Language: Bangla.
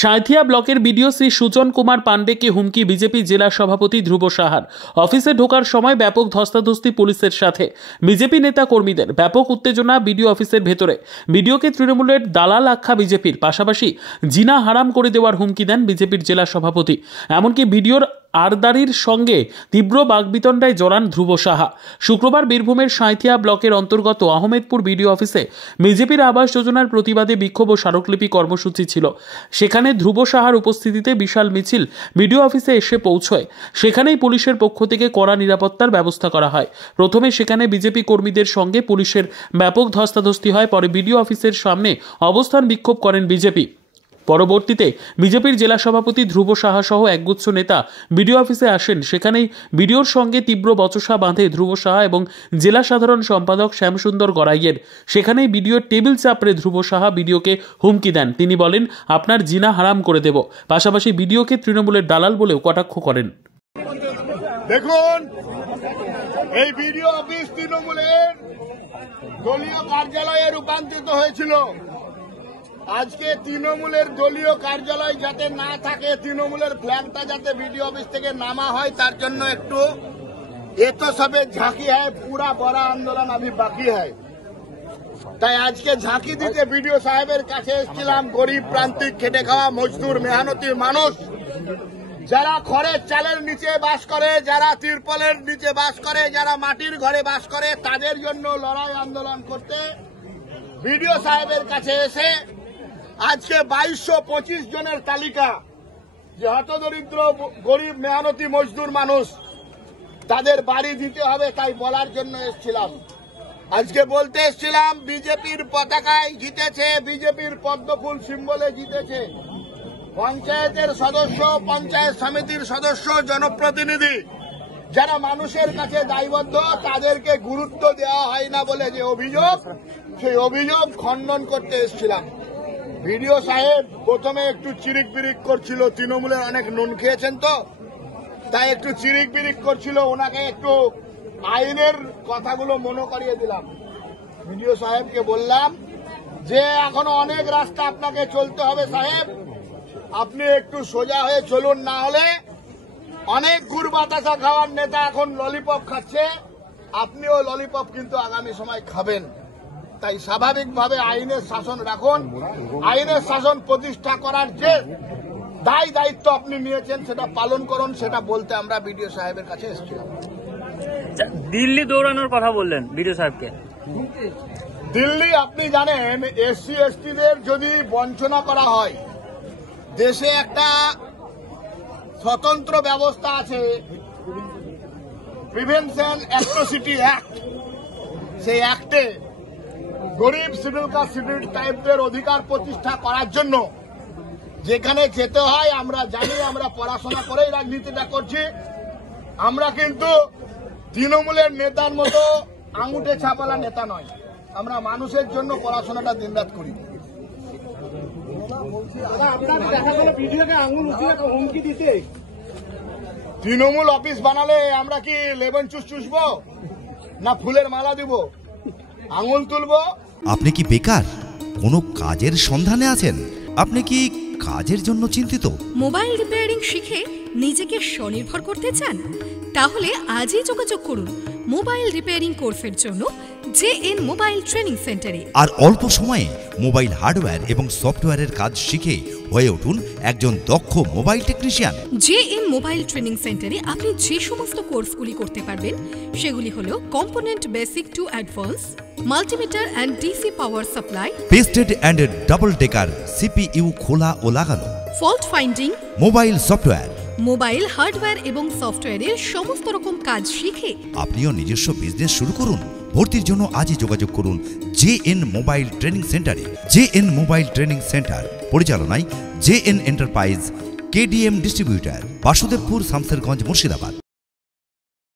সাঁইথিয়া ব্লকের বিডিও শ্রী সুজন কুমার পাণ্ডেকে হুমকি বিজেপি জেলা সভাপতি ধ্রুব সাহার। অফিসে ঢোকার সময় ব্যাপক ধস্তাধস্তি পুলিশের সাথে। বিজেপি নেতা কর্মীদের ব্যাপক উত্তেজনা বিডিও অফিসের ভেতরে। বিডিওকে তৃণমূলের দালাল আখ্যা বিজেপির, পাশাপাশি জিনা হারাম করে দেওয়ার হুমকি দেন বিজেপির জেলা সভাপতি। এমনকি বিডিওর আরদারির সঙ্গে তীব্র বাগবিতণ্ডায় জড়ান ধ্রুব সাহা। শুক্রবার বীরভূমের সাঁইথিয়া ব্লকের অন্তর্গত আহমেদপুর বিডিও অফিসে বিজেপির আবাস যোজনার প্রতিবাদে বিক্ষোভ ও স্মারকলিপি কর্মসূচি ছিল। সেখানে ধ্রুব সাহার উপস্থিতিতে বিশাল মিছিল বিডিও অফিসে এসে পৌঁছয়। সেখানেই পুলিশের পক্ষ থেকে কড়া নিরাপত্তার ব্যবস্থা করা হয়। প্রথমে সেখানে বিজেপি কর্মীদের সঙ্গে পুলিশের ব্যাপক ধস্তাধস্তি হয়। পরে বিডিও অফিসের সামনে অবস্থান বিক্ষোভ করেন বিজেপি। পরবর্তীতে বিজেপির জেলা সভাপতি ধ্রুব সাহা সহ একগুচ্ছ নেতা বিডিও অফিসে আসেন। সেখানেই বিডিওর সঙ্গে তীব্র বচসা বাঁধে ধ্রুব সাহা এবং জেলা সাধারণ সম্পাদক শ্যামসুন্দর গড়াইয়ের। সেখানেই বিডিওর টেবিল চাপড়ে ধ্রুব সাহা বিডিওকে হুমকি দেন। তিনি বলেন, আপনার জিনা হারাম করে দেব। পাশাপাশি বিডিওকে তৃণমূলের দালাল বলেও কটাক্ষ করেন। দেখুন, এই বিডিও অফিস তৃণমূলের দলীয় কার্যালয়ে রূপান্তরিত হয়েছিল। আজকে তৃণমূলের দলীয় কার্যালয় যাতে না থাকে, তৃণমূলের ফ্ল্যাগটা যাতে বিডিও অফিস থেকে নামা হয়, তার জন্য একটু এত সবে ঝাঁকি হয়। পুরা বড় আন্দোলন अभी বাকি হয়। তাই আজকে ঝাঁকি দিতে বিডিও সাহেবের কাছে এসেছিলাম। গরিব প্রান্তিক খেটে খাওয়া মজদুর মেহনতি মানুষ, যারা খড়ের চালের নিচে বাস করে, যারা তিরপলের নিচে বাস করে, যারা মাটির ঘরে বাস করে, তাদের জন্য লড়াই আন্দোলন করতে বিডিও সাহেবের কাছে এসে আজকে 2225 জনের তালিকা, যে হতদরিদ্র গরিব মেহনতি মজদুর মানুষ, তাদের বাড়ি দিতে হবে, তাই বলার জন্য এসেছিলাম। আজকে বলতে এসেছিলাম, বিজেপির পতাকায় জিতেছে, বিজেপির পদ্মফুল সিম্বলে জিতেছে। পঞ্চায়েতের সদস্য, পঞ্চায়েত সমিতির সদস্য, জনপ্রতিনিধি যারা মানুষের কাছে দায়বদ্ধ, তাদেরকে গুরুত্ব দেওয়া হয় না বলে যে অভিযোগ, সেই অভিযোগ খণ্ডন করতে এসেছিলাম। বিডিও সাহেব প্রথমে একটু চিরিক বিরিক করছিল, তৃণমূলের অনেক নুন খেয়েছেন তো, তাই একটু চিরিক বিরিক করছিল। ওনাকে একটু আইনের কথাগুলো মনে করিয়ে দিলাম। বিডিও সাহেবকে বললাম যে এখনো অনেক রাস্তা আপনাকে চলতে হবে সাহেব, আপনি একটু সোজা হয়ে চলুন, না হলে অনেক গুড় বাতাসা খাওয়ার নেতা এখন ললিপপ খাচ্ছে, আপনিও ললিপপ কিন্তু আগামী সময় খাবেন। তাই স্বাভাবিকভাবে আইনের শাসন রাখুন। আইনের শাসন প্রতিষ্ঠা করার যে দায়িত্ব আপনি নিয়েছেন, সেটা পালন করুন, সেটা বলতে আমরা বিডিও সাহেবের কাছে এসেছিলাম। দিল্লি দৌড়ানোর কথা বললেন বিডিও সাহেবকে। দিল্লি, আপনি জানেন, এসসি এসটিদের যদি বঞ্চনা করা হয়, দেশে একটা স্বতন্ত্র ব্যবস্থা আছে, প্রিভেনশন অ্যাট্রোসিটি অ্যাক্ট। সেই অ্যাক্টে গরিব শিডিউল কাস্ট শিডিউল ট্রাইবদের অধিকার প্রতিষ্ঠা করার জন্য যেখানে যেতে হয়, আমরা জানি, আমরা পড়াশোনা করেই রাজনীতিটা করছি। আমরা কিন্তু তৃণমূলের নেতার মতো আঙুঠে ছাপালা নেতা নয়, আমরা মানুষের জন্য পড়াশোনাটা দিনরাত করি। তৃণমূল অফিস বানালে আমরা কি লেবন চুষবো, না ফুলের মালা দিব, আঙুল তুলবো? আপনি কি বেকার, কোনো কাজের সন্ধানে আছেন? আপনি কি কাজের জন্য চিন্তিত? মোবাইল রিপেয়ারিং শিখে নিজেকে স্বনির্ভর করতে চান? তাহলে আজই যোগাযোগ করুন মোবাইল রিপেয়ারিং কোর্সের জন্য জেএন মোবাইল ট্রেনিং সেন্টারে। আর অল্প সময়ে মোবাইল হার্ডওয়্যার এবং সফটওয়্যারের কাজ শিখে হয়ে উঠুন একজন দক্ষ mobile technician. JN mobile training সেন্টারে আপনি যে সমস্ত কোর্সগুলি করতে পারবেন সেগুলি হলো component basic to advance, multimeter and DC power supply, pasted and double decker CPU খোলা ও লাগানো, fault finding, mobile software, mobile hardware এবং সফটওয়্যারের সমস্ত রকম কাজ শিখে আপনিও নিজস্ব বিজনেস শুরু করুন। ভর্তির জন্য আজই যোগাযোগ করুন জেএন মোবাইল ট্রেনিং সেন্টারে। জেএন মোবাইল ট্রেনিং সেন্টার পরিচালনায় JN enterprise, KDM distributor, Basudebpur, Samserganj, Murshidabad.